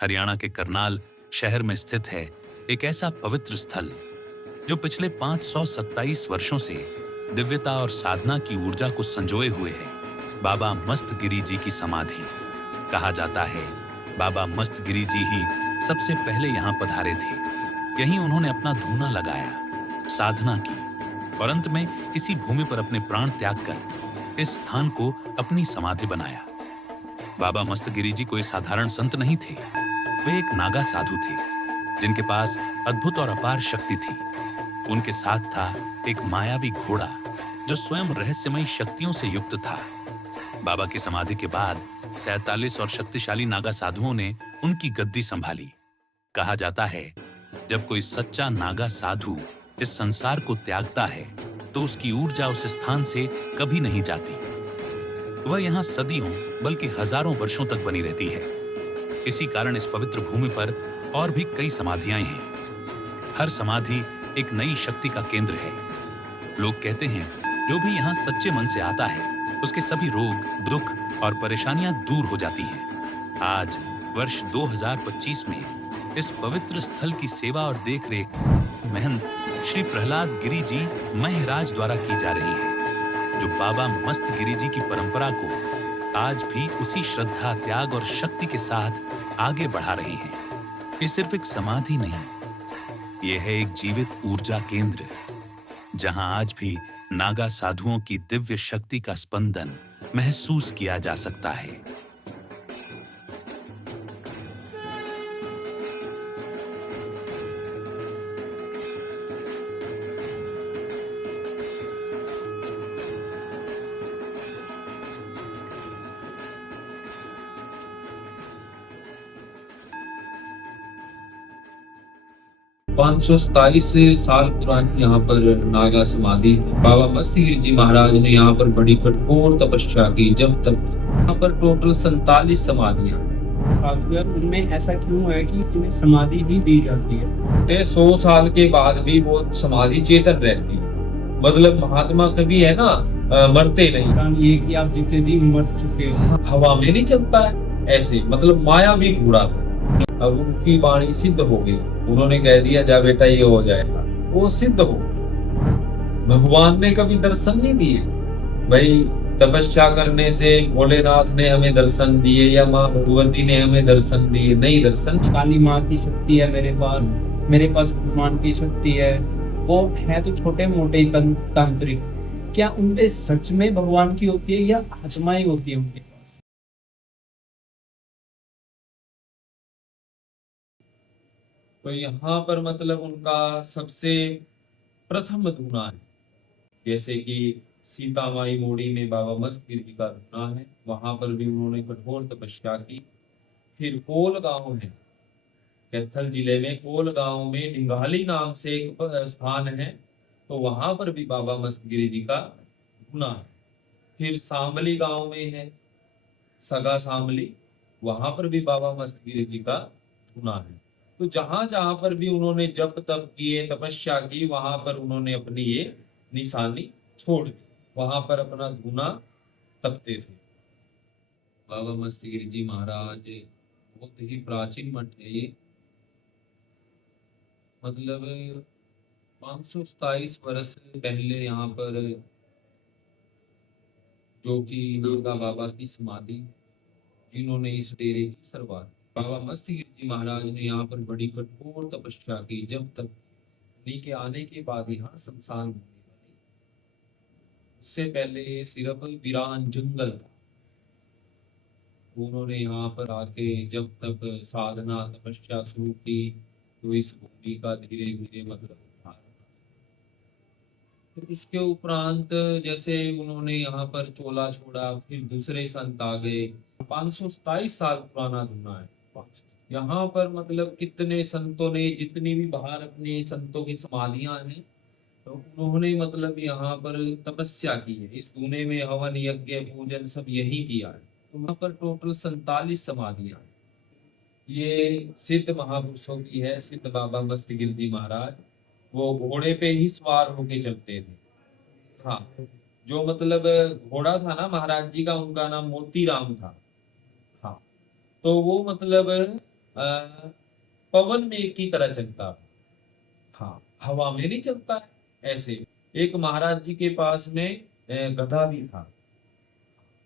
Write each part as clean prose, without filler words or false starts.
हरियाणा के करनाल शहर में स्थित है एक ऐसा पवित्र स्थल जो पिछले 527 वर्षों से दिव्यता और साधना की ऊर्जा को संजोए हुए है। बाबा मस्तगिरी जी की समाधि। कहा जाता है बाबा मस्तगिरी जी ही सबसे पहले यहाँ पधारे थे। यहीं उन्होंने अपना धूना लगाया, साधना की और अंत में इसी भूमि पर अपने प्राण त्याग कर इस स्थान को अपनी समाधि बनाया। बाबा मस्तगिरी जी कोई साधारण संत नहीं थे। वे एक नागा साधु थे जिनके पास अद्भुत और अपार शक्ति थी। उनके साथ था एक मायावी घोड़ा जो स्वयं रहस्यमयी शक्तियों से युक्त था। बाबा की समाधि के बाद 47 और शक्तिशाली नागा साधुओं ने उनकी गद्दी संभाली। कहा जाता है जब कोई सच्चा नागा साधु इस संसार को त्यागता है तो उसकी ऊर्जा उस स्थान से कभी नहीं जाती। वह यहाँ सदियों बल्कि हजारों वर्षों तक बनी रहती है। इसी कारण इस पवित्र भूमि पर और भी कई समाधियां हैं। हर समाधि एक नई शक्ति का केंद्र है। लोग कहते हैं जो भी यहाँ सच्चे मन से आता है उसके सभी रोग, दुख और परेशानियां दूर हो जाती हैं। आज वर्ष 2025 में इस पवित्र स्थल की सेवा और देखरेख महंत श्री प्रहलाद गिरी जी महराज द्वारा की जा रही है, जो बाबा मस्तगिरी जी की परंपरा को आज भी उसी श्रद्धा, त्याग और शक्ति के साथ आगे बढ़ा रहे हैं। ये सिर्फ एक समाधि नहीं, ये है एक जीवित ऊर्जा केंद्र जहां आज भी नागा साधुओं की दिव्य शक्ति का स्पंदन महसूस किया जा सकता है। 527 साल पुरानी यहाँ पर नागा समाधि है। बाबा मस्तगिरी जी महाराज ने यहाँ पर बड़ी कठोर तपस्या की। जब तक यहाँ पर टोटल 47 समाधियां उनमें ऐसा क्यों है कि इन्हें समाधि भी दी जाती है? 100 साल के बाद भी वो समाधि चेतन रहती है। मतलब महात्मा कभी है ना मरते नहीं। कारण ये कि आप जितने दिन मर चुके हो, हवा में नहीं चलता है ऐसे, मतलब मायावी घोड़ा था। अब उनकी वाणी सिद्ध हो गई। उन्होंने कह दिया जा बेटा ये हो जाएगा, वो सिद्ध हो। भगवान ने कभी दर्शन नहीं दिए भाई। तपस्या करने से भोलेनाथ ने हमें दर्शन दिए या माँ भगवती ने हमें दर्शन दिए? नहीं, दर्शन नहीं। काली माँ की शक्ति है मेरे पास भगवान की शक्ति है। वो है तो छोटे मोटे तांत्रिक। क्या उनके सच में भगवान की होती है या आत्माएं होती है उनके पास? तो यहाँ पर मतलब उनका सबसे प्रथम धूना है। जैसे कि सीतामाई मोड़ी में बाबा मस्तगिरी जी का धूना है, वहां पर भी उन्होंने कठोर तपस्या की। फिर कोल गांव है, कैथल जिले में कोल गांव में निगाली नाम से एक स्थान है, तो वहां पर भी बाबा मस्तगिरी जी का धूना है। फिर सामली गांव में है सगा सामली, वहां पर भी बाबा मस्तगिरी जी का धूना है। तो जहां जहां पर भी उन्होंने जप तप किए, तपस्या की, वहां पर उन्होंने अपनी ये निशानी छोड़ दी। वहां पर अपना धूना तपते थे। बाबा मस्तगिरी जी महाराज बहुत ही प्राचीन मठ है ये। मतलब 527 वर्ष पहले यहाँ पर जो कि नागा बाबा की समाधि, जिन्होंने इस डेरे की शुरुआत की। बाबा मस्तगिरी जी महाराज ने यहाँ पर बड़ी कठोर तपस्या की। जब तक उन्हीं के आने के बाद यहाँ शमशान भूमि बनी। उससे पहले सिर्फ वीरान जंगल था। उन्होंने यहाँ पर आके जब तक साधना तपस्या शुरू की तो इस भूमि का धीरे धीरे मतलब उद्धार हुआ। तो उसके उपरांत जैसे उन्होंने यहाँ पर चोला छोड़ा, फिर दूसरे संत आ गए। 527 साल पुराना धुना है। यहाँ पर मतलब कितने संतों ने, जितनी भी बाहर अपने संतों की समाधियां हैं, तो उन्होंने मतलब यहाँ पर तपस्या की है। इस धुने में हवन यज्ञ पूजन सब यही किया है। तो वहाँ पर टोटल 47 समाधियां हैं। ये सिद्ध महापुरुषों की है। सिद्ध बाबा मस्तगिरी जी महाराज वो घोड़े पे ही सवार होके चलते थे। हाँ, जो मतलब घोड़ा था ना महाराज जी का, उनका नाम मोती राम था। हाँ, तो वो मतलब पवन में की तरह चलता है। हाँ, हवा में नहीं चलता है ऐसे। एक महाराज जी के पास में गधा भी था,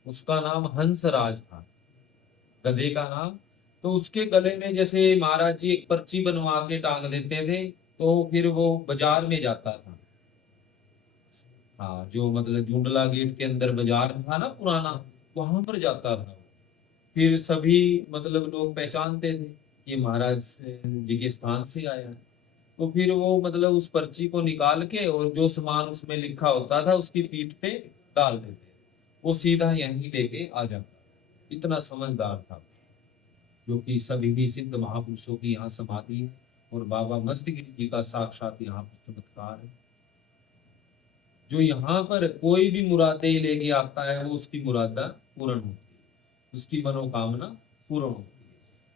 उसका नाम हंसराज था, गधे का नाम। तो उसके गले में जैसे महाराज जी एक पर्ची बनवा के टांग देते थे, तो फिर वो बाजार में जाता था। हाँ, जो मतलब जूंडला गेट के अंदर बाजार था ना पुराना, वहां पर जाता था। फिर सभी मतलब लोग पहचानते थे, ये महाराज जी के स्थान से आया है। तो फिर वो मतलब उस पर्ची को निकाल के और जो सामान उसमें लिखा होता था उसकी पीठ पे डाल देते, वो सीधा यहीं लेके आ जाता। इतना समझदार था, जो कि सभी भी सिद्ध महापुरुषों की यहाँ समाधि है, और बाबा मस्तगिरी जी का साक्षात यहाँ पर चमत्कार है। जो यहाँ पर कोई भी मुरादें लेके आता है, वो उसकी मुरादा पूर्ण होती है, उसकी मनोकामना पूर्ण होती है।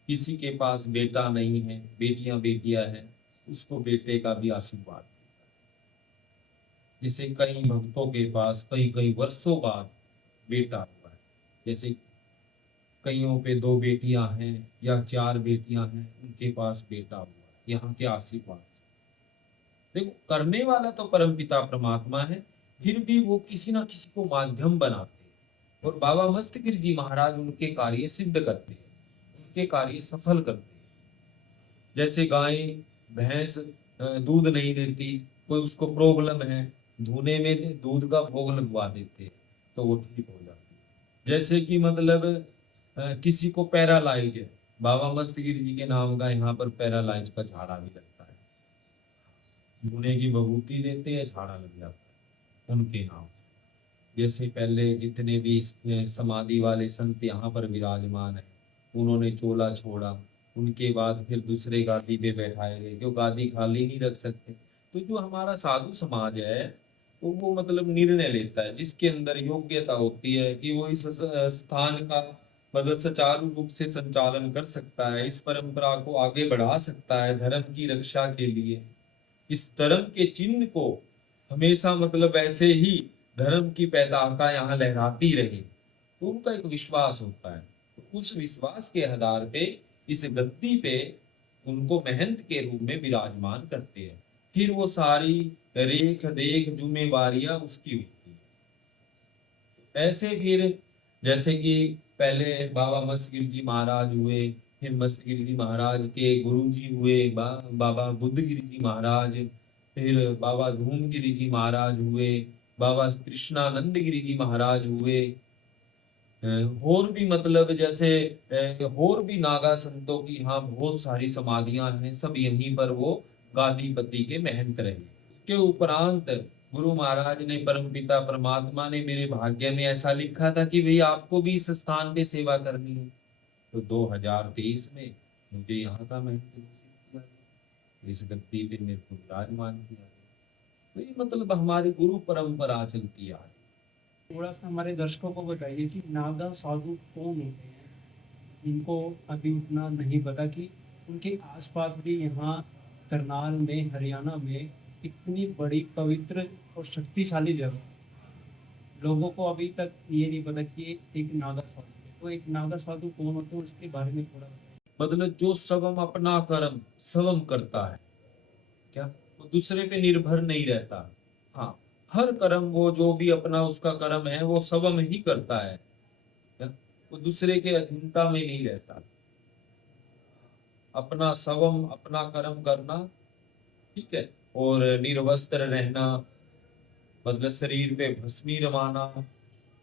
किसी के पास बेटा नहीं है, बेटियां बेटियां हैं, उसको बेटे का भी आशीर्वाद मिलता है। जैसे कई भक्तों के पास कई कई वर्षों बाद बेटा हुआ है, जैसे कईयों पे 2 बेटियां हैं या 4 बेटियां हैं, उनके पास बेटा हुआ है यहाँ के आशीर्वाद से। देखो, करने वाला तो परमपिता परमात्मा है, फिर भी वो किसी ना किसी को माध्यम बनाते हैं, और बाबा मस्तगिर जी महाराज उनके कार्य सिद्ध करते हैं, उनके कार्य सफल करते हैं। जैसे गाय भैंस दूध नहीं देती, कोई उसको प्रॉब्लम है, धुने में दूध का भोग लगवा देते हैं, तो वो ठीक हो जाती है। जैसे कि मतलब किसी को पैरालाइज है, बाबा मस्तगिर जी के नाम का यहाँ पर पैरालाइज का झाड़ा भी लगता है, धुने की बबूती देते हैं, झाड़ा लग जाता है उनके नाम से। जैसे पहले जितने भी समाधि वाले संत यहाँ पर विराजमान है, उन्होंने चोला छोड़ा, उनके बाद फिर दूसरे गादी पे बैठाए गए, जो गादी खाली नहीं रख सकते। तो जो हमारा साधु समाज है, तो वो मतलब निर्णय लेता है, जिसके अंदर योग्यता होती है कि वो इस स्थान का मतलब सुचारू रूप से संचालन कर सकता है, इस परंपरा को आगे बढ़ा सकता है धर्म की रक्षा के लिए, इस धर्म के चिन्ह को हमेशा मतलब ऐसे ही धर्म की पताका यहाँ लहराती रहे, तो उनका एक विश्वास होता है। तो उस विश्वास के आधार पे इस गद्दी पे उनको महंत के रूप में विराजमान करते हैं, फिर वो सारी रेख देख जुम्मेवारियां उसकी होती है। ऐसे फिर जैसे कि पहले बाबा मस्तगिर जी महाराज हुए, फिर मस्तगिर जी महाराज के गुरु जी हुए बाबा बुद्धगिरी जी महाराज, फिर बाबा धूमगिरी जी महाराज हुए, बाबा कृष्णानंद गिरी जी महाराज हुए। और भी मतलब जैसे और भी नागा संतों की यहाँ बहुत सारी समाधियां हैं, सब यहीं पर वो गादीपति के महंत रहे। उसके उपरांत गुरु महाराज ने, परमपिता परमात्मा ने मेरे भाग्य में ऐसा लिखा था कि भाई आपको भी इस स्थान पे सेवा करनी है, तो 2023 में मुझे यहाँ का महंत घोषित किया गया, इस गद्दी पे मेरे को विराजमान किया गया। तो ये मतलब हमारी गुरु परंपरा चलती आ रही। थोड़ा सा हमारे दर्शकों को बताइए कि नागा साधु कौन होते हैं, इनको अभी उतना नहीं पता कि उनके आसपास भी यहाँ करनाल में, हरियाणा में इतनी बड़ी पवित्र और शक्तिशाली जगह, लोगों को अभी तक ये नहीं पता कि ये एक नागा साधु है। तो एक नागा साधु कौन होते हैं, उसके बारे में थोड़ा बताइए। मतलब जो स्वयं अपना कर्म स्वयं करता है, क्या वो दूसरे पे निर्भर नहीं रहता। हाँ, हर कर्म वो जो भी अपना उसका कर्म है वो स्वयं ही करता है, क्या वो दूसरे के अधीनता में नहीं रहता। अपना स्वयं अपना कर्म करना, ठीक है, और निर्वस्त्र रहना, मतलब शरीर पे भस्मी रवाना,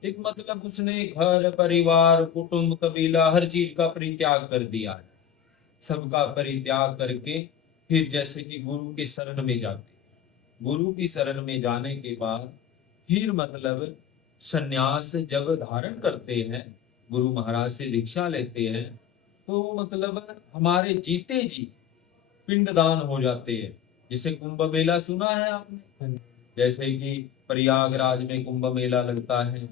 एक मतलब उसने घर परिवार कुटुंब कबीला हर चीज का परित्याग कर दिया है। सबका परित्याग करके फिर जैसे कि गुरु के शरण में जाते, गुरु की शरण में जाने के बाद फिर मतलब सन्यास जब धारण करते हैं, गुरु महाराज से दीक्षा लेते हैं, तो मतलब हमारे जीते जी पिंडदान हो जाते हैं। जैसे कुंभ मेला सुना है आपने, जैसे कि प्रयागराज में कुंभ मेला लगता है,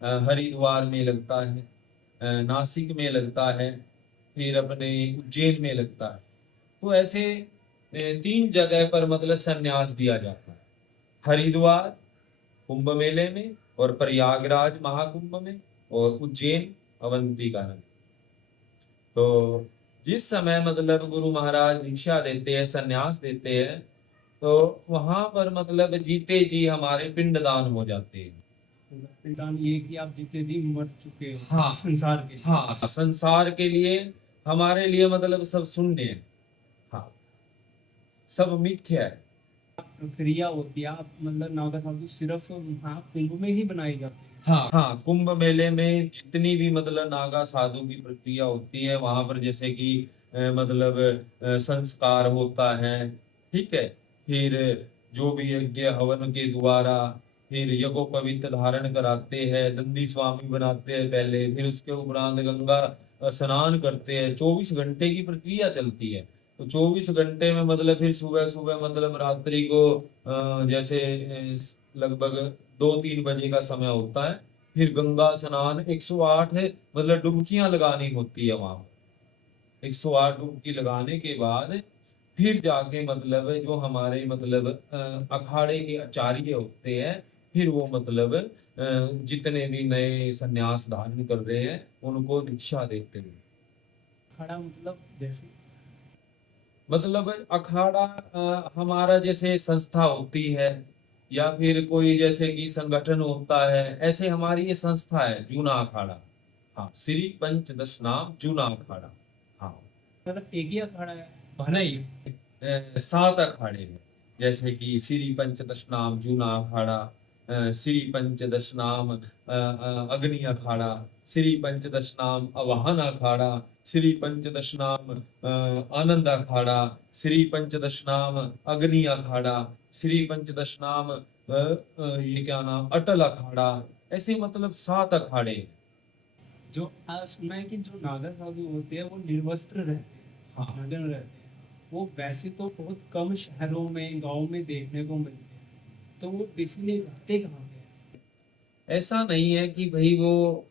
हरिद्वार में लगता है, नासिक में लगता है, फिर अपने उज्जैन में लगता है। तो ऐसे 3 जगह पर मतलब संन्यास दिया जाता है, हरिद्वार कुंभ मेले में, और प्रयागराज महाकुंभ में, और उज्जैन अवंतिका नगरी। तो जिस समय मतलब गुरु महाराज दीक्षा देते हैं, संन्यास देते हैं, तो वहां पर मतलब जीते जी हमारे पिंडदान हो जाते हैं। मतलब पिंडदान ये कि आप जितने भी मर चुके हो हाँ संसार के लिए। हाँ, संसार के लिए हमारे लिए मतलब सब शून्य है। हाँ, सब मिथ्या है। प्रक्रिया होती है, आप मतलब नागा साधु सिर्फ वहाँ कुंभ में ही बनाई जाती है। हाँ हाँ, कुंभ मेले में जितनी भी मतलब नागा साधु की प्रक्रिया होती है, वहां पर जैसे कि मतलब संस्कार होता है, ठीक है। फिर जो भी यज्ञ हवन के द्वारा फिर यज्ञोपवीत धारण कराते हैं, दंडी स्वामी बनाते हैं पहले, फिर उसके उपरांत गंगा स्नान करते हैं। 24 घंटे की प्रक्रिया चलती है। तो 24 घंटे में मतलब फिर सुबह सुबह मतलब रात्रि को जैसे लगभग 2-3 बजे का समय होता है। फिर गंगा स्नान 108 है, मतलब डुबकियां लगानी होती है वहां। 108 डुबकी लगाने के बाद फिर जाके मतलब जो हमारे मतलब अखाड़े के आचार्य होते हैं, फिर वो मतलब जितने भी नए सन्यास धारण कर रहे हैं उनको दीक्षा देते हैं। खड़ा मतलब जैसे मतलब अखाड़ा हमारा जैसे संस्था होती है, या फिर कोई जैसे कि संगठन होता है, ऐसे हमारी ये संस्था है जूना अखाड़ा। हाँ, श्री पंचदश नाम जूना अखाड़ा। हाँ, मतलब एक ही अखाड़ा है नहीं, 7 अखाड़े हैं। जैसे कि श्री पंचदश नाम जूना अखाड़ा, श्री पंचदश नाम अग्नि अखाड़ा, श्री पंचदश नाम अवाहन अखाड़ा, श्री पंचदश नाम आनंद अखाड़ा, श्री पंचदश नाम अग्नि अखाड़ा, श्री पंचदश नाम ये क्या नाम अटल अखाड़ा। ऐसे मतलब 7 अखाड़े हैं। जो सुना है कि जो नागा साधु होते हैं वो निर्वस्त्र रहते हैं, हाँ नग्न रहते हैं। वो वैसे तो बहुत कम शहरों में गांव में देखने को मिलते हैं, तो वो इसीलिए रहते कहाँ पे हैं? ऐसा नहीं है कि भाई वो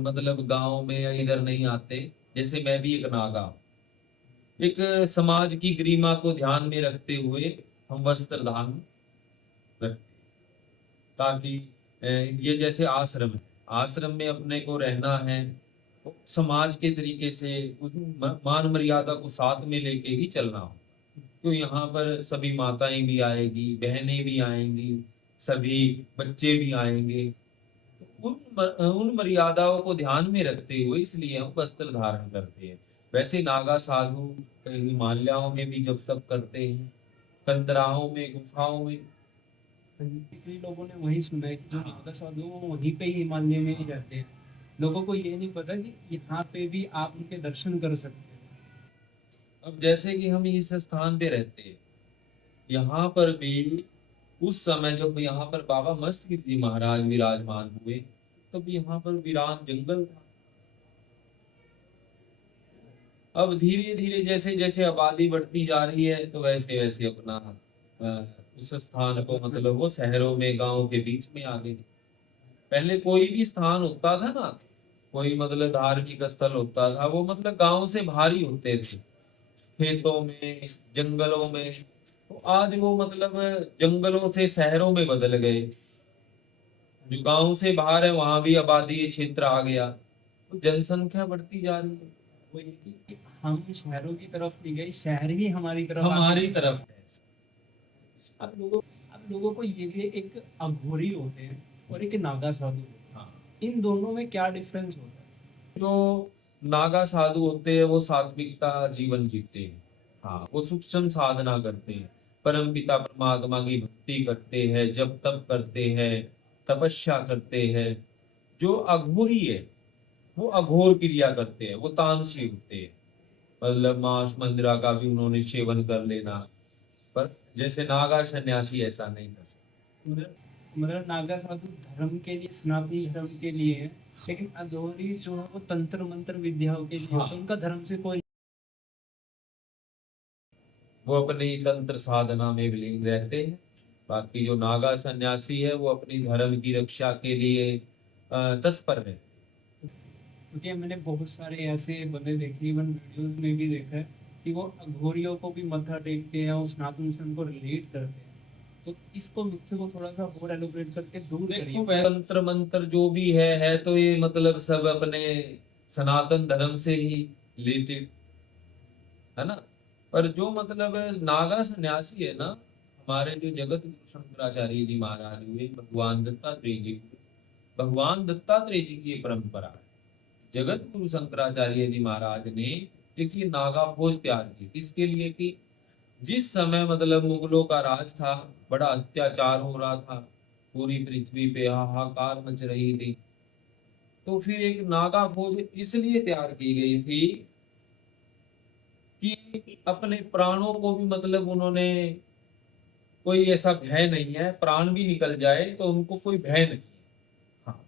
मतलब गांव में या इधर नहीं आते। जैसे मैं भी एक नागा हूं। एक समाज की गरिमा को ध्यान में रखते हुए हम वस्त्र दान रखते, ताकि ये जैसे आश्रम है, आश्रम में अपने को रहना है, तो समाज के तरीके से उस मान मर्यादा को साथ में लेके ही चलना हो। तो यहाँ पर सभी माताएं भी आएगी, बहनें भी आएंगी, सभी बच्चे भी आएंगे। उन मर्यादाओं को ध्यान में रखते हुए इसलिए हम वस्त्र धारण करते हैं। वैसे नागा साधु हिमालयों में भी जब तप करते हैं, कंदराओं में, गुफाओं में। कई लोगों ने वही सुना है कि जो हाँ नागा साधु हैं, वो वहीं पे ही हिमालय में ही रहते हैं। लोगों को ये नहीं पता कि यहाँ पे भी आप उनके दर्शन कर सकते हैं। अब जैसे कि हम इस स्थान पे रहते हैं, यहाँ पर भी उस समय जब यहाँ पर बाबा मस्तगिरी जी महाराज विराजमान हुए, तब यहाँ पर वीरान जंगल था। अब धीरे धीरे जैसे जैसे आबादी बढ़ती जा रही है, तो वैसे वैसे अपना उस स्थान को मतलब वो शहरों में गांव के बीच में आ गए। पहले कोई भी स्थान होता था ना, कोई मतलब धार्मिक स्थल होता था, वो मतलब गांव से बाहर ही होते थे, खेतों में, जंगलों में। तो आज वो मतलब जंगलों से शहरों में बदल गए। जो गांव से बाहर है वहां भी आबादी क्षेत्र आ गया, तो जनसंख्या बढ़ती जा रही है। वो ये कि हम शहरों की तरफ नहीं गए, शहर ही हमारी तरफ आ हमारी गए। तरफ है। अब लोगों को ये भी एक अघोरी होते हैं और एक नागा साधु होते हैं। हाँ, इन दोनों में क्या डिफरेंस होता है? जो नागा साधु होते हैं वो सात्विकता जीवन जीते हैं। हाँ, वो सूक्ष्म साधना करते हैं, परम पिता परमात्मा की भक्ति करते हैं, जप तप करते हैं, तपस्या करते हैं। जो अघोरी है वो अघोर क्रिया करते हैं, वो तामसी होते हैं। मतलब मांस मंदिरा का भी उन्होंने सेवन कर लेना। पर जैसे नागा सन्यासी ऐसा नहीं कर सकते। मतलब नागा साधु धर्म के लिए, सनातन धर्म के लिए है, लेकिन अघोरी जो है वो तंत्र मंत्र विद्याओं के लिए हाँ, होता है। उनका धर्म से कोई वो अपनी तंत्र साधना में विलीन रहते हैं। बाकी जो नागा सन्यासी है वो अपनी धर्म की रक्षा के लिए तत्पर है। क्योंकि मैंने बहुत सारे ऐसे बंदे देखे, इवन वीडियोस में भी देखा है कि वो अघोरियों को भी मत्था टेकते हैं और सनातन धर्म को रिलेट करते हैं। तो इसको मिथ्या को थोड़ा सा और एलोबरेट करके दूर देखो करिए। वह तंत्र मंत्र जो भी है तो ये मतलब सब अपने सनातन धर्म से ही रिलेटेड। है ना। पर जो मतलब नागा सन्यासी है ना, हमारे जो जगत गुरु शंकराचार्य जी महाराज हुए, भगवान दत्तात्रेय जी हुए, भगवान दत्तात्रेय जी की ये परंपरा है। जगत गुरु शंकराचार्य जी महाराज ने एक ये नागा भोज तैयार की, किसके लिए कि जिस समय मतलब मुगलों का राज था, बड़ा अत्याचार हो रहा था, पूरी पृथ्वी पे हाहाकार मच रही थी, तो फिर एक नागा भोज इसलिए तैयार की गई थी कि अपने प्राणों को भी मतलब उन्होंने, कोई ऐसा भय नहीं है, प्राण भी निकल जाए तो उनको कोई भय नहीं है। हाँ,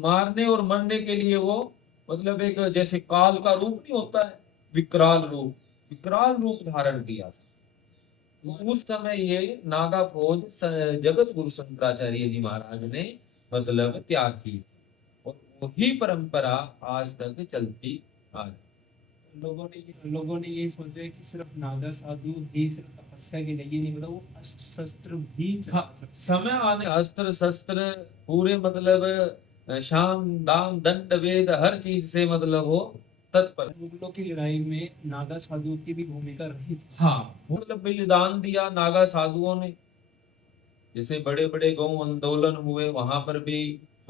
मारने और मरने के लिए वो मतलब एक जैसे काल का रूप नहीं होता है, विकराल रूप धारण किया था। तो उस समय ये नागा फौज जगत गुरु शंकराचार्य जी महाराज ने मतलब त्याग की, और वही परंपरा आज तक चलती आ रही। लोगों ने ये सोचा है कि सिर्फ नागा साधु ही सिर्फ तपस्या के लिए नहीं, मतलब वो अस्त्र शस्त्र भी चला हाँ, सकते समय आने अस्त्र शस्त्र पूरे मतलब शाम दाम दंड वेद हर चीज से मतलब वो तत्पर। हैं। मुगलों की लड़ाई में नागा साधुओं की भी भूमिका रही थी। हाँ, मतलब बलिदान दिया नागा साधुओं ने, जैसे बड़े बड़े गौ आंदोलन हुए वहां पर भी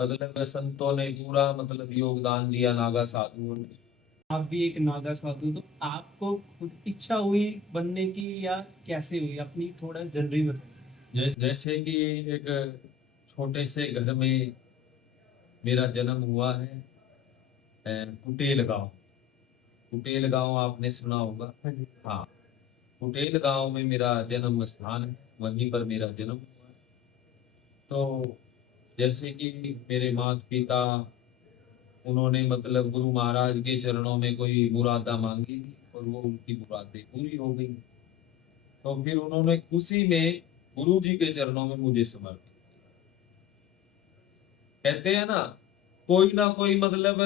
मतलब संतों ने पूरा मतलब योगदान दिया नागा साधुओं ने। आप भी एक नागा साधु, तो आपको खुद इच्छा हुई बनने की या कैसे हुई, अपनी थोड़ा जल्दी बताइए। जैसे कि एक छोटे से घर में मेरा जन्म हुआ है, कुटेल गांव। कुटेल गांव आपने सुना होगा। हाँ जी। हाँ, कुटेल गांव में मेरा जन्म स्थान है, वहीं पर मेरा जन्म हुआ है। तो जैसे कि मेरे माता पिता, उन्होंने मतलब गुरु महाराज के चरणों में कोई मुरादा मांगी थी और वो उनकी मुरादें पूरी हो गई। तो फिर उन्होंने खुशी में गुरु जी के चरणों में मुझे समर्पित किया। कहते हैं ना कोई मतलब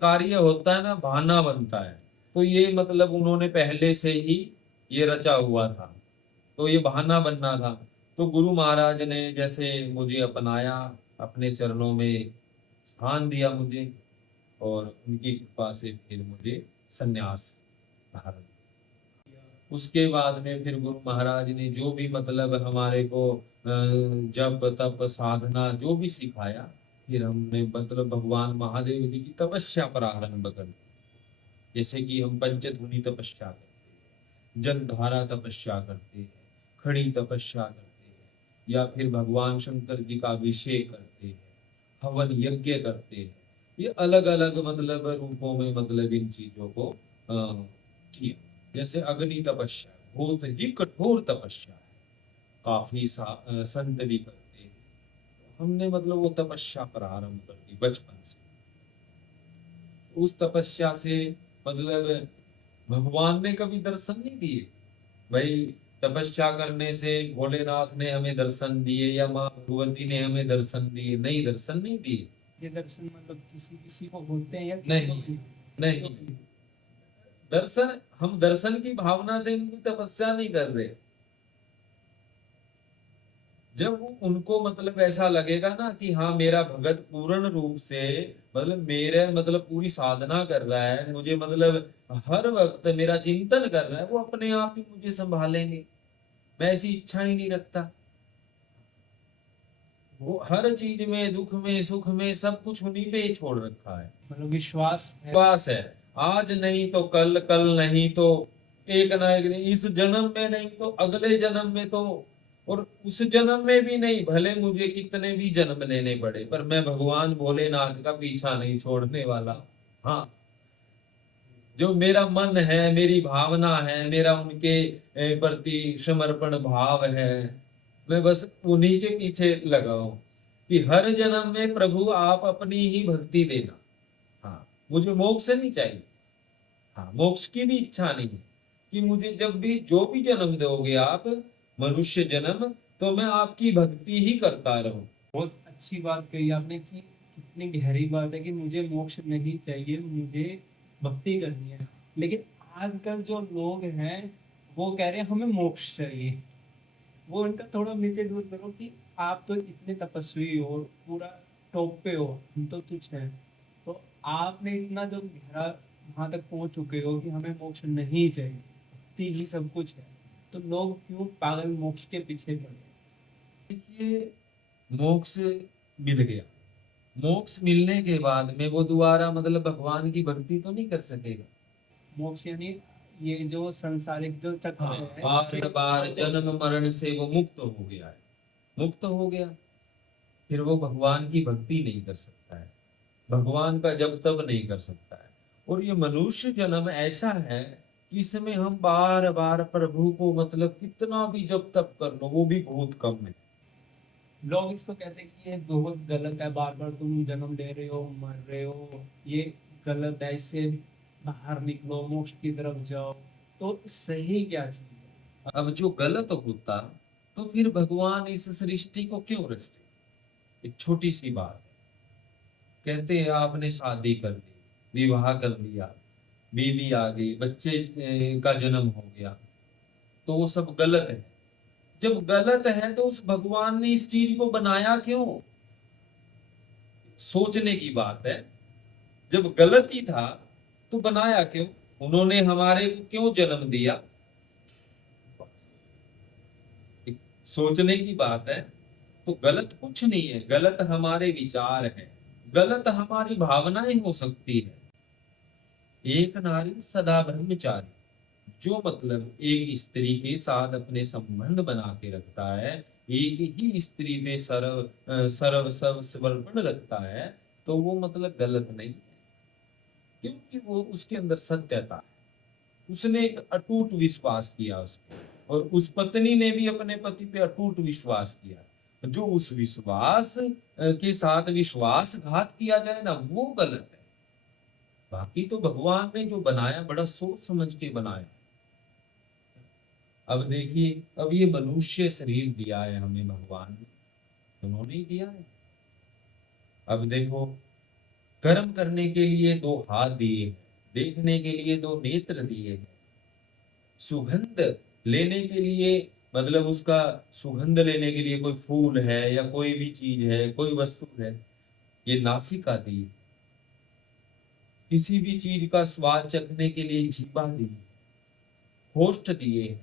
कार्य होता है ना, बहाना बनता है। तो ये मतलब उन्होंने पहले से ही ये रचा हुआ था, तो ये बहाना बनना था। तो गुरु महाराज ने जैसे मुझे अपनाया, अपने चरणों में स्थान दिया मुझे, और उनकी कृपा से फिर मुझे संन्यास धारण। उसके बाद में फिर गुरु महाराज ने जो भी मतलब हमारे को जप तप साधना जो भी सिखाया, फिर हमने मतलब भगवान महादेव जी की तपस्या प्रारंभ कर दी। जैसे कि हम पंचधूनी तपस्या करते हैं, जलधारा तपस्या करते हैं, खड़ी तपस्या करते हैं, या फिर भगवान शंकर जी का अभिषेक करते हैं, हवन यज्ञ करते हैं। ये अलग अलग मतलब रूपों में मतलब इन चीजों को किया। जैसे अग्नि तपस्या बहुत ही कठोर तपस्या है, काफी संत भी करते हैं। हमने मतलब वो तपस्या प्रारंभ कर दी बचपन से। उस तपस्या से मतलब भगवान ने कभी दर्शन नहीं दिए भाई। तपस्या करने से भोलेनाथ ने हमें दर्शन दिए या माँ भगवती ने हमें दर्शन दिए, नहीं, दर्शन नहीं दिए। ये दर्शन मतलब किसी किसी को होते हैं या किसी नहीं, को नहीं? नहीं, दर्शन हम दर्शन की भावना से इनकी तपस्या नहीं कर रहे। जब उनको मतलब ऐसा लगेगा ना कि हाँ मेरा भगत पूर्ण रूप से मतलब मेरे मतलब पूरी साधना कर रहा है, मुझे मतलब हर वक्त मेरा चिंतन कर रहा है, वो अपने आप ही मुझे संभालेंगे। मैं ऐसी इच्छा ही नहीं रखता। वो हर चीज में, दुख में सुख में सब कुछ उन्हीं पे ही छोड़ रखा है। मतलब विश्वास है। विश्वास है, आज नहीं तो कल, कल नहीं तो एक ना एक दिन, इस जन्म में नहीं तो अगले जन्म में तो, और उस जन्म में भी नहीं, भले मुझे कितने भी जन्म लेने पड़े, पर मैं भगवान भोलेनाथ का पीछा नहीं छोड़ने वाला। हाँ, जो मेरा मन है, मेरी भावना है, मेरा उनके प्रति समर्पण भाव है, मैं बस उन्हीं के पीछे लगा हूं कि हर जन्म में प्रभु आप अपनी ही भक्ति देना। हाँ, मुझे मोक्ष नहीं चाहिए। हाँ, मोक्ष की भी इच्छा नहीं है कि मुझे जब भी जो भी जन्म दोगे आप, मनुष्य जन्म, तो मैं आपकी भक्ति ही करता रहूं। बहुत अच्छी बात कही आपने कि कितनी गहरी बात है कि मुझे मोक्ष नहीं चाहिए, मुझे भक्ति करनी है। लेकिन आजकल जो लोग हैं वो कह रहे हैं हमें मोक्ष चाहिए। वो इनका थोड़ा मित्र दूर करो कि आप तो इतने तपस्वी हो, पूरा टॉप पे हो, हम तो तुच्छ हैं। तो आपने इतना जो गहरा वहां तक पहुंच चुके हो कि हमें मोक्ष नहीं चाहिए, भक्ति ही सब कुछ है, तो लोग क्यों पागल मोक्ष के पीछे पड़े? देखिए, मोक्ष मिल गया, मोक्ष मिलने के बाद में वो दोबारा मतलब भगवान की भक्ति तो नहीं कर सकेगा। मोक्ष यानी ये जो संसारिक जो चक्र हाँ, है बार बार जन्म मरण से वो मुक्त हो गया है, मुक्त हो गया, फिर वो भगवान की भक्ति नहीं कर सकता है, भगवान का जप तप नहीं कर सकता है। और ये मनुष्य जन्म ऐसा है कि इसमें हम बार बार प्रभु को मतलब कितना भी जप तप कर लो वो भी बहुत कम है। लोग इसको कहते हैं कि ये बहुत गलत है, बार बार तुम जन्म ले रहे हो, मर रहे हो, ये गलत है, इससे बाहर निकलो, मोक्ष की तरफ जाओ। तो सही क्या चीज है? अब जो गलत होता तो फिर भगवान इस सृष्टि को क्यों रचते। एक छोटी सी बात है, कहते हैं आपने शादी कर ली, विवाह कर लिया, बीवी आ गई, बच्चे का जन्म हो गया, तो वो सब गलत है। जब गलत है तो उस भगवान ने इस चीज को बनाया क्यों, सोचने की बात है। जब गलत ही था तो बनाया क्यों, उन्होंने हमारे को क्यों जन्म दिया, एक सोचने की बात है। तो गलत कुछ नहीं है, गलत हमारे विचार है, गलत हमारी भावनाएं हो सकती है। एक नारी सदा ब्रह्मचारी, जो मतलब एक स्त्री के साथ अपने संबंध बना के रखता है, एक ही स्त्री में सर्व सर्व समर्पण रखता है, तो वो मतलब गलत नहीं है, क्योंकि वो उसके अंदर सत्यता है, उसने एक अटूट विश्वास किया उस पे, और उस पत्नी ने भी अपने पति पे अटूट विश्वास किया। जो उस विश्वास के साथ विश्वासघात किया जाए ना, वो गलत है। बाकी तो भगवान ने जो बनाया बड़ा सोच समझ के बनाया। अब देखिए, अब ये मनुष्य शरीर दिया है हमें भगवान ने, उन्होंने ही दिया है। अब देखो, कर्म करने के लिए दो हाथ दिए हैं, देखने के लिए दो नेत्र दिए हैं, सुगंध लेने के लिए मतलब उसका सुगंध लेने के लिए कोई फूल है या कोई भी चीज है, कोई वस्तु है, ये नासिका दी, किसी भी चीज का स्वाद चखने के लिए जीवा दी, होस्ट दिए,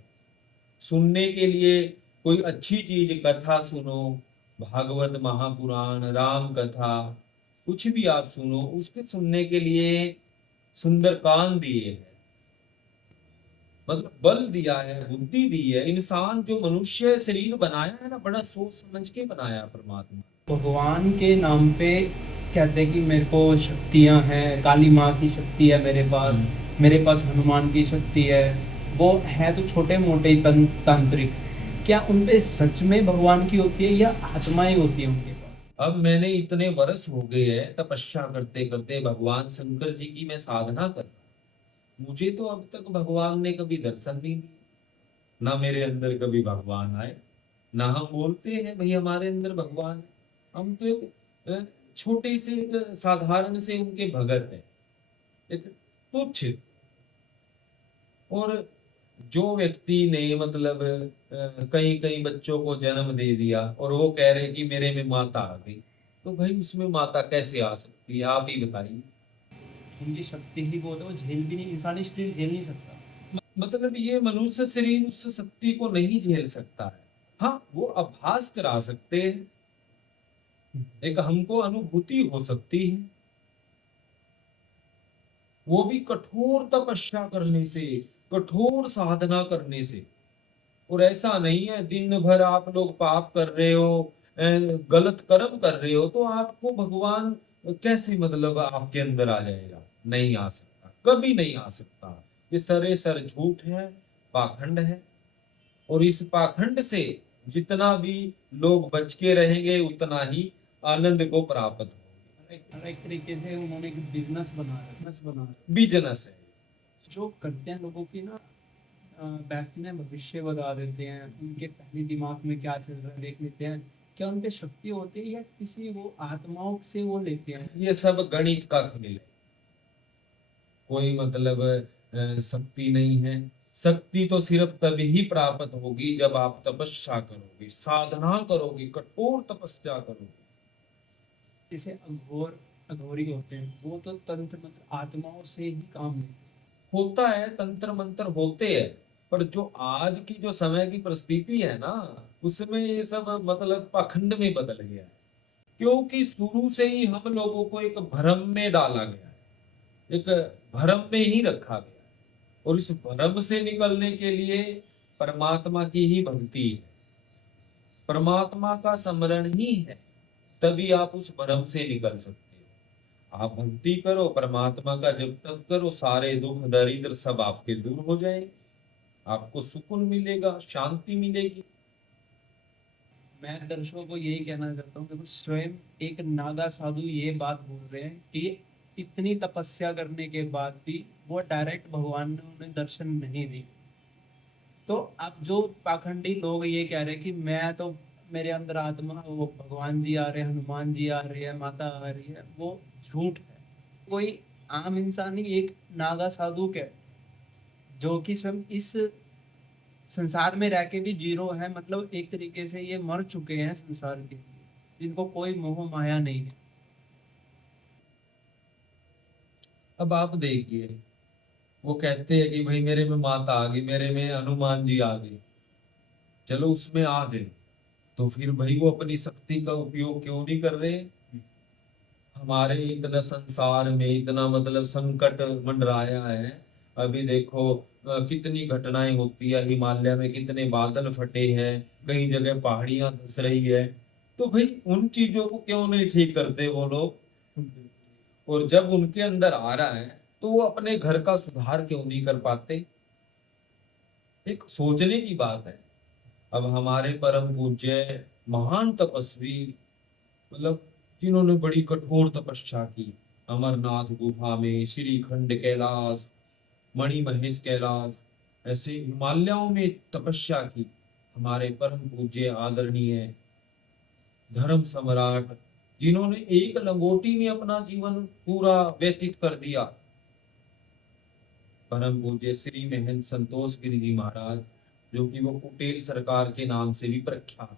सुनने के लिए कोई अच्छी चीज, कथा सुनो, भागवत महापुराण, राम कथा, कुछ भी आप सुनो, उसके सुनने के लिए सुंदर कान दिए हैं, मतलब बल दिया है, बुद्धि दी है। इंसान जो मनुष्य शरीर बनाया है ना, बड़ा सोच समझ के बनाया परमात्मा। भगवान के नाम पे कहते हैं कि मेरे को शक्तियां हैं, काली माँ की शक्ति है मेरे पास, मेरे पास हनुमान की शक्ति है। वो है तो छोटे मोटे तांत्रिक, क्या उन पे सच में भगवान की होती है या आत्माएं होती है उनके पास? अब मैंने इतने वर्ष हो गए हैं तपस्या करते करते, भगवान शंकर जी की मैं साधना कर, मुझे तो अब तक भगवान ने कभी दर्शन नहीं दिया, ना मेरे अंदर कभी भगवान आए, ना हम बोलते हैं भाई हमारे अंदर भगवान है। हम तो एक छोटे से एक साधारण से उनके भगत हैं, एक तुच्छ। और जो व्यक्ति ने मतलब कई कई बच्चों को जन्म दे दिया और वो कह रहे कि मेरे में माता आ गई, तो भाई उसमें माता कैसे आ सकती है, आप ही बताइए। उनकी शक्ति ही बहुत है, वो झेल भी नहीं, इंसानी शरीर झेल नहीं सकता। मतलब ये मनुष्य शरीर उस शक्ति को नहीं झेल सकता है। हाँ, वो आभास करा सकते हैं, एक हमको अनुभूति हो सकती है, वो भी कठोर तपस्या करने से, कठोर साधना करने से। और ऐसा नहीं है दिन भर आप लोग पाप कर रहे हो, गलत कर्म कर रहे हो तो आपको भगवान कैसे मतलब आपके अंदर आ जाएगा, नहीं आ सकता, कभी नहीं आ सकता। ये सरेसर झूठ है, पाखंड है। और इस पाखंड से जितना भी लोग बच के रहेंगे उतना ही आनंद को प्राप्त होगा। एक तरीके से उन्होंने एक बिजनेस बना रखा। बिजनेस है। जो करते हैं लोगों की ना, बैठते हैं भविष्य बता देते हैं, उनके पहले दिमाग में क्या चल रहा है देख लेते हैं, क्या उन पे शक्ति होती है या किसी वो आत्माओं से वो लेते हैं? ये सब गणित का खेल है, कोई मतलब शक्ति नहीं है। शक्ति तो सिर्फ तभी ही प्राप्त होगी जब आप तपस्या करोगे, साधना करोगे, कठोर तपस्या करोगे। जैसे अघोर अघोरी होते हैं वो तो तंत्र मंत्र आत्माओं से ही काम लेते हैं। होता है, तंत्र मंत्र होते हैं, पर जो आज की जो समय की परिस्थिति है ना, उसमें ये सब मतलब पाखंड में बदल गया है। क्योंकि शुरू से ही हम लोगों को एक भ्रम में डाला गया है, एक भ्रम में ही रखा गया है, और इस भ्रम से निकलने के लिए परमात्मा की ही भक्ति है, परमात्मा का स्मरण ही है, तभी आप उस भ्रम से निकल सकते हो। आप भक्ति करो, परमात्मा का जब तक करो, सारे दुख दरिद्र सब आपके दूर हो जाएंगे, आपको सुकून मिलेगा, शांति मिलेगी। मैं दर्शकों को यही कहना चाहता हूँ कि स्वयं एक नागा साधु ये बात बोल रहे हैं कि इतनी तपस्या करने के बाद भी वो डायरेक्ट भगवान ने उन्हें दर्शन नहीं दिए। तो अब जो पाखंडी लोग ये कह रहे हैं कि मैं तो मेरे अंदर आत्मा वो भगवान जी आ रहे हैं, हनुमान जी आ रहे हैं, माता आ रही है, वो झूठ है। कोई आम इंसान ही एक नागा साधु के जो कि स्वयं इस संसार में रह के भी जीरो है, मतलब एक तरीके से ये मर चुके हैं संसार के लिए, जिनको कोई मोह माया नहीं है। अब आप देखिए, वो कहते हैं कि भाई मेरे में माता आ गई, मेरे में हनुमान जी आ गए, चलो उसमें आ गए, तो फिर भाई वो अपनी शक्ति का उपयोग क्यों नहीं कर रहे? हमारे इतना संसार में इतना मतलब संकट मंडराया है। अभी देखो कितनी घटनाएं होती है, हिमालय में कितने बादल फटे हैं, कई जगह पहाड़ियां धंस रही है, तो भाई उन चीजों को क्यों नहीं ठीक करते वो लोग? और जब उनके अंदर आ रहा है तो वो अपने घर का सुधार क्यों नहीं कर पाते? एक सोचने की बात है। अब हमारे परम पूज्य महान तपस्वी, मतलब जिन्होंने बड़ी कठोर तपस्या की, अमरनाथ गुफा में, श्रीखंड कैलाश, मणि महेश कैलाश, ऐसे हिमालयों में तपस्या की, हमारे परम पूज्य आदरणीय धर्म सम्राट, जिन्होंने एक लंगोटी में अपना जीवन पूरा व्यतीत कर दिया, परम पूज्य श्री महंत संतोष गिरि जी महाराज, जो कि वो कुटेल सरकार के नाम से भी प्रख्यात।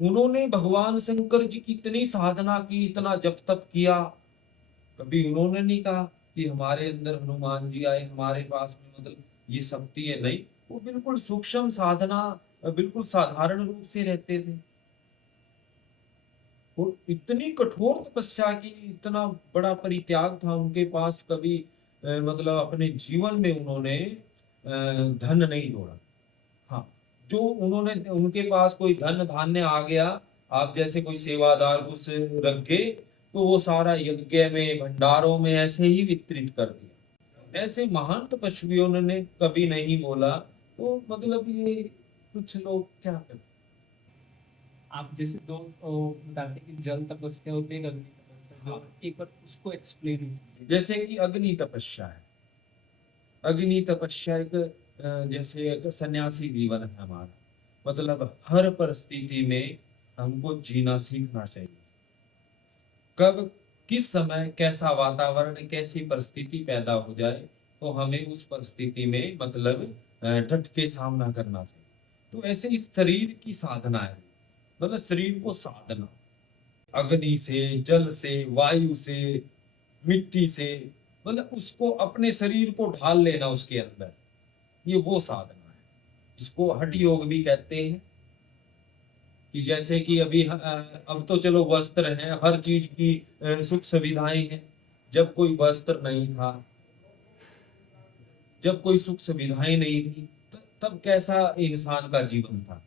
उन्होंने भगवान शंकर जी की इतनी साधना की, इतना जप तप किया, कभी उन्होंने नहीं कहा कि हमारे अंदर हनुमान जी आए, हमारे पास में मतलब ये शक्ति है, नहीं। वो बिल्कुल सूक्ष्म साधना, बिल्कुल साधारण रूप से रहते थे। वो इतनी कठोर तपस्या की, इतना बड़ा परित्याग था उनके पास, कभी मतलब अपने जीवन में उन्होंने धन नहीं जोड़ा। हाँ, जो उन्होंने, उनके पास कोई धन धान्य आ गया, आप जैसे कोई सेवादार कुछ रख गए, तो वो सारा यज्ञ में भंडारों में ऐसे ही वितरित कर दिया। ऐसे महान तपस्वियों ने कभी नहीं बोला, तो मतलब ये कुछ लोग क्या करते? आप जैसे दो बताते हैं कि जल तपस्या होती है, अग्नि तपस्या, जो हाँ। एक बार उसको एक्सप्लेन कीजिए। जैसे कि अग्नि तपस्या है, अग्नि तपस्या एक जैसे एक सन्यासी जीवन है हमारा, मतलब हर परिस्थिति में हमको जीना सीखना चाहिए। कब, किस समय, कैसा वातावरण, कैसी परिस्थिति पैदा हो जाए, तो हमें उस परिस्थिति में मतलब डट के सामना करना चाहिए। तो ऐसे इस शरीर की साधना है, मतलब शरीर को साधना, अग्नि से, जल से, वायु से, मिट्टी से, मतलब उसको अपने शरीर को ढाल लेना उसके अंदर, ये वो साधना है। इसको हठ योग भी कहते हैं। कि जैसे कि अभी अब तो चलो वस्त्र है, हर चीज की सुख सुविधाएं हैं। जब कोई वस्त्र नहीं था, जब कोई सुख सुविधाएं नहीं थी, तब कैसा इंसान का जीवन था?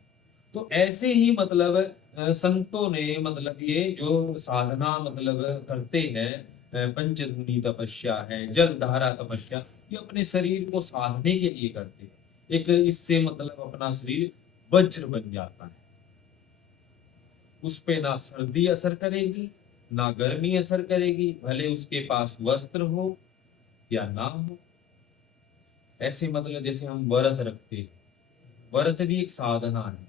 तो ऐसे ही मतलब संतों ने मतलब ये जो साधना मतलब करते हैं, पंचधूनी तपस्या है, जल धारा तपस्या, ये अपने शरीर को साधने के लिए करते हैं। एक इससे मतलब अपना शरीर वज्र बन जाता है, उस पे ना सर्दी असर करेगी, ना गर्मी असर करेगी, भले उसके पास वस्त्र हो या ना हो। ऐसे मतलब जैसे हम व्रत रखते हैं, व्रत भी एक साधना है,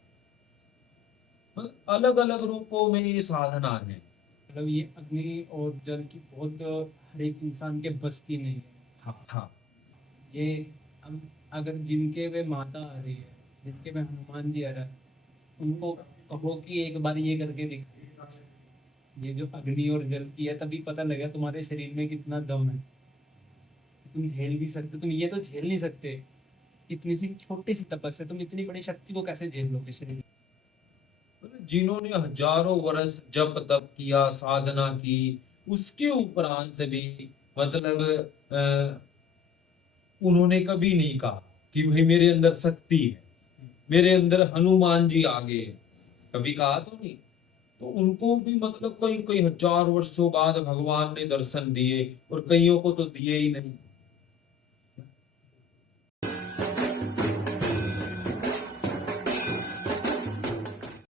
मतलब अलग अलग रूपों में ये साधना है। मतलब ये अग्नि और जल की बहुत हर एक इंसान के बस की नहीं है। हाँ हाँ। ये हम अगर जिनके वे माता आ रही है, जिनके में हनुमान जी आ रहा है, उनको कहो कि एक बार ये करके दिखाओ, ये जो अग्नि और जल की है, तभी पता लगा तुम्हारे शरीर में कितना दम है। तुम झेल भी सकते, तुम ये तो झेल नहीं सकते। इतनी सी छोटी सी तपस्या, तुम इतनी बड़ी शक्ति को कैसे झेल लोगे शरीर में? जिन्होंने हजारों वर्ष जप तप किया, साधना की, उसके उपरांत भी मतलब उन्होंने कभी नहीं कहा कि भाई मेरे अंदर शक्ति है, मेरे अंदर हनुमान जी आ गए, कभी कहा तो नहीं। तो उनको भी मतलब कई कई हजार वर्षों बाद भगवान ने दर्शन दिए, और कईयों को तो दिए ही नहीं।